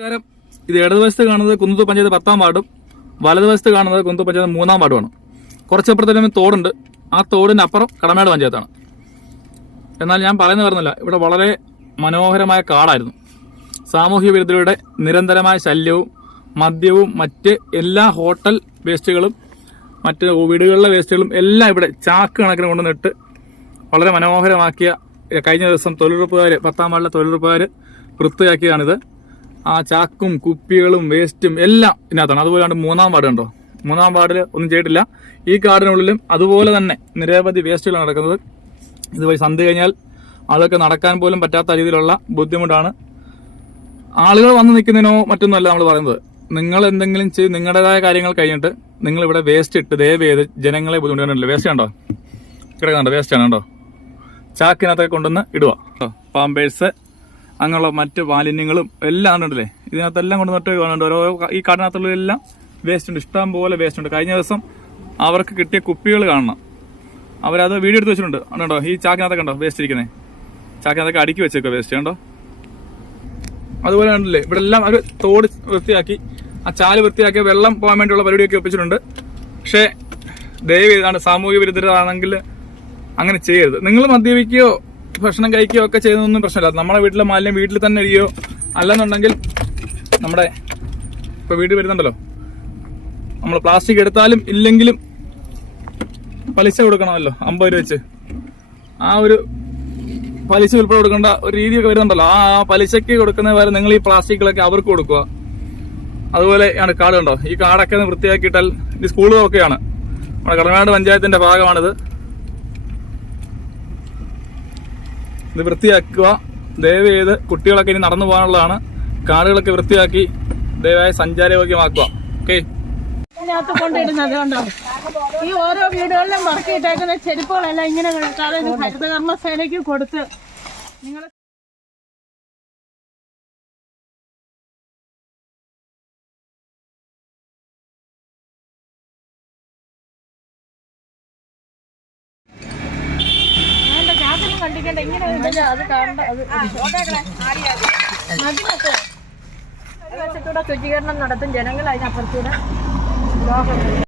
നമസ്കാരം. ഇത് ഇടതുവശത്ത് കാണുന്നത് കുന്നത്തൂർ പഞ്ചായത്ത് പത്താം വാർഡും വലതുവശത്ത് കാണുന്നത് കുന്നത്തൂർ പഞ്ചായത്ത് മൂന്നാം വാർഡുമാണ്. കുറച്ചപ്പുറത്തേലും തോടുണ്ട്. ആ തോടിന് അപ്പുറം കടമേട് പഞ്ചായത്താണ്. എന്നാൽ ഞാൻ പറയുന്നത് പറഞ്ഞില്ല ഇവിടെ വളരെ മനോഹരമായ കാടായിരുന്നു. സാമൂഹ്യ വിരുദ്ധരുടെ നിരന്തരമായ ശല്യവും മദ്യവും മറ്റ് എല്ലാ ഹോട്ടൽ വേസ്റ്റുകളും മറ്റ് വീടുകളിലെ വേസ്റ്റുകളും എല്ലാം ഇവിടെ ചാക്ക് കണക്കിന് കൊണ്ടുവന്നിട്ട് വളരെ മനോഹരമാക്കിയ കഴിഞ്ഞ ദിവസം തൊഴിലുറപ്പുകാർ പത്താം വാർഡിലെ തൊഴിലുറപ്പുകാർ വൃത്തിയാക്കിയതാണിത്. ആ ചാക്കും കുപ്പികളും വേസ്റ്റും എല്ലാം ഇതിനകത്താണ്. അതുപോലെ മൂന്നാം വാർഡ് കണ്ടോ? മൂന്നാം വാർഡിൽ ഒന്നും ചെയ്തിട്ടില്ല. ഈ കാടിനുള്ളിലും അതുപോലെ തന്നെ നിരവധി വേസ്റ്റുകൾ നടക്കുന്നത് ഇതുവഴി സന്ധ്യ കഴിഞ്ഞാൽ ആളുകൾക്ക് നടക്കാൻ പോലും പറ്റാത്ത രീതിയിലുള്ള ബുദ്ധിമുട്ടാണ്. ആളുകൾ വന്ന് നിൽക്കുന്നതിനോ മറ്റൊന്നുമല്ല നമ്മൾ പറയുന്നത്. നിങ്ങൾ എന്തെങ്കിലും ചെയ്ത് നിങ്ങളുടേതായ കാര്യങ്ങൾ കഴിഞ്ഞിട്ട് നിങ്ങൾ ഇവിടെ വേസ്റ്റ് ഇട്ട് ദയവ് ചെയ്ത് ജനങ്ങളെ ബുദ്ധിമുട്ടുന്നുണ്ടല്ലോ വേസ്റ്റ് കണ്ടോ? കിടക്കുന്നുണ്ടോ. വേസ്റ്റ് ആണ് കണ്ടോ? ചാക്കിനകത്തൊക്കെ കൊണ്ടുവന്ന് ഇടുക. പാമ്പേഴ്സ് അങ്ങനെയുള്ള മറ്റ് മാലിന്യങ്ങളും എല്ലാം ഉണ്ടല്ലേ ഇതിനകത്തെല്ലാം കൊണ്ട് നട്ട് കാണുന്നുണ്ട് ഓരോ ഈ കാടിനകത്തുള്ള എല്ലാം വേസ്റ്റ് ഉണ്ട്. ഇഷ്ടം പോലെ വേസ്റ്റ് ഉണ്ട്. കഴിഞ്ഞ ദിവസം അവർക്ക് കിട്ടിയ കുപ്പികൾ കാണണം. അവരത് വീഡിയോ എടുത്ത് വെച്ചിട്ടുണ്ട്. കണ്ടോ? ഈ ചാക്കിനകത്തൊക്കെ ഉണ്ടോ വേസ്റ്റ് ഇരിക്കുന്നത് ചാക്കിനകത്തൊക്കെ അടുക്കി വെച്ചേക്കോ വേസ്റ്റ് കണ്ടോ? അതുപോലെ കണ്ടില്ലേ ഇവിടെ എല്ലാം അവർ തോട് വൃത്തിയാക്കി ആ ചാൽ വൃത്തിയാക്കി വെള്ളം പോകാൻ വേണ്ടിയുള്ള പരിപാടിയൊക്കെ ഒപ്പിച്ചിട്ടുണ്ട് പക്ഷേ ദയവ് ഇതാണ് സാമൂഹ്യ വിരുദ്ധരാണെങ്കിൽ അങ്ങനെ ചെയ്യരുത്. നിങ്ങൾ മദ്യപിക്കുകയോ ഭക്ഷണം കഴിക്കുകയോ ഒക്കെ ചെയ്യുന്നതൊന്നും പ്രശ്നമില്ല. നമ്മുടെ വീട്ടിലെ മാലിന്യം വീട്ടിൽ തന്നെ ഇരിക്കുകയോ അല്ലെന്നുണ്ടെങ്കിൽ നമ്മുടെ ഇപ്പൊ വീട്ടിൽ വരുന്നുണ്ടല്ലോ. നമ്മൾ പ്ലാസ്റ്റിക് എടുത്താലും ഇല്ലെങ്കിലും പലിശ കൊടുക്കണമല്ലോ അമ്പത് രൂപ വെച്ച്. ആ ഒരു പലിശ ഉൾപ്പെടെ കൊടുക്കേണ്ട ഒരു രീതിയൊക്കെ വരുന്നുണ്ടല്ലോ. ആ പലിശയ്ക്ക് കൊടുക്കുന്ന വരെ നിങ്ങൾ ഈ പ്ലാസ്റ്റിക്കുകളൊക്കെ അവർക്ക് കൊടുക്കുക. അതുപോലെ ആണ് കാട് കണ്ടോ? ഈ കാടൊക്കെ വൃത്തിയാക്കിയിട്ടാൽ ഇത് സ്കൂളുകളൊക്കെയാണ് നമ്മുടെ കടനാട് പഞ്ചായത്തിന്റെ ഭാഗമാണിത്. ഇത് വൃത്തിയാക്കുക. ദയവ് ചെയ്ത് കുട്ടികളൊക്കെ ഇനി നടന്നു പോകാനുള്ളതാണ്. കാടുകളൊക്കെ വൃത്തിയാക്കി ദയവായി സഞ്ചാരയോഗ്യമാക്കുക. ഓക്കെ? ഈ ഓരോ വീടുകളിലും മറക്കിയിട്ടേക്കുന്ന ചെരുപ്പുകളെല്ലാം ഇങ്ങനെ കിടക്കാതെ ഹരിതകർമ്മ സേനയ്ക്ക് കൊടുത്ത് നിങ്ങൾ കണ്ടിക്കണ്ട ഇങ്ങനെ ഉണ്ടെങ്കിൽ അത് കാണണ്ട അത് ശുചീകരണം നടത്തും. ജനങ്ങൾ അതിനപ്പുറത്തൂടെ